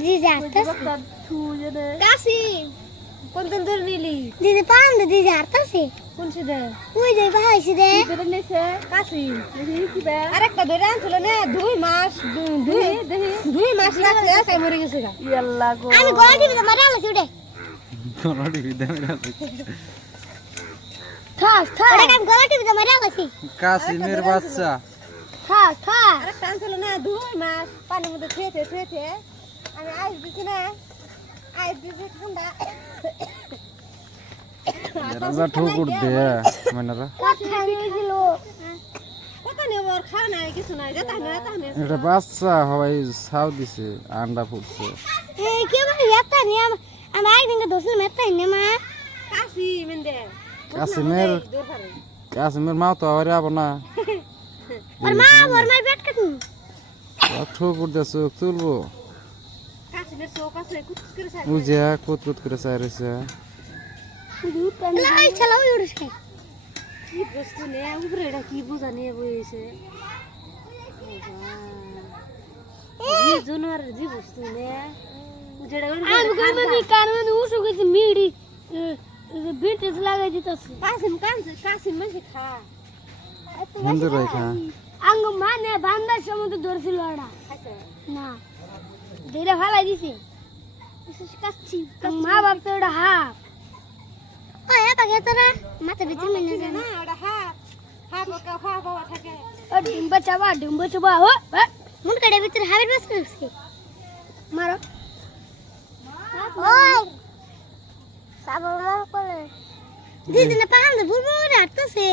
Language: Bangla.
দিদি হাঁটতাছে কাশি কোন কোন দূর নিলি দিদি পান দিদি হাঁটতাছে কোন সিদে ওই যে ভাই সিদে ধরে নেছে কাশি কি বে আরেকটা ধরে আনছিল না 2 মাস 2 মাস রাখছে একাই মরে গেছে গা আল্লাহ গো আমি গলা টিভিতে মারা আলাছি উঠে গলা টিভিতে মারা আলাছি থাক থাক ওটা আমি গলা টিভিতে মারা আলাছি কাশিমের বাচ্চা থাক থাক আরেকটা আনছিল না 2 মাস পানির মধ্যে থুয়েতে আমি আইস দিছি না আইস দিছি ঠান্ডা রাজা ঠুকুর দে মানেরা কথা নিয়েছিল কথা নিয়ে ওর খাওয়া নাই কিছু নাই যেটা না এটা বাচ্চা হওয়াই ছাউ দিছে আন্ডা ফুটছে এই কি মানে একটা নিয়ে আমি একদিন দোসল মেটা নে মা কাশি মেন্দে কাশিমের মা তো আরে আব না আর মা ওর মাই পেট কাটু ঠুকুর দে চোখ তুলবো কাশিমের চোখ আছে কুচ করে চাই বুঝিয়া কুত করে চাইছে এই চলো উড়ছে কি বস্তু নে উপরে এটা কি বুঝা নিয়ে বইছে এই জানোয়ার জি বস্তু নে যেটা আমি কইবি কান মানে উসু গেছে মিড়ি বিটেস লাগাই দিতেছে কাশিম মানে খা বন্ধ রাখা আঙ্গ মানে বান্দা সমুদ্র ধরছিল ওটা না ধরে ফালাই দিছে কাচ্ছি মা বাপ তো ওটা হাফ ওই এটা গেতরা মাথা ভিতর মেনে যায় না ওটা হাফ ওকা হাফ বাবা থাকে ও ডিম্বা চাবা ও মুন কাড়ে ভিতর হাবির বাস করছে মারো ওই সাবর মার করে দিদি না পাহাড় বুলবুল হাঁটতেছে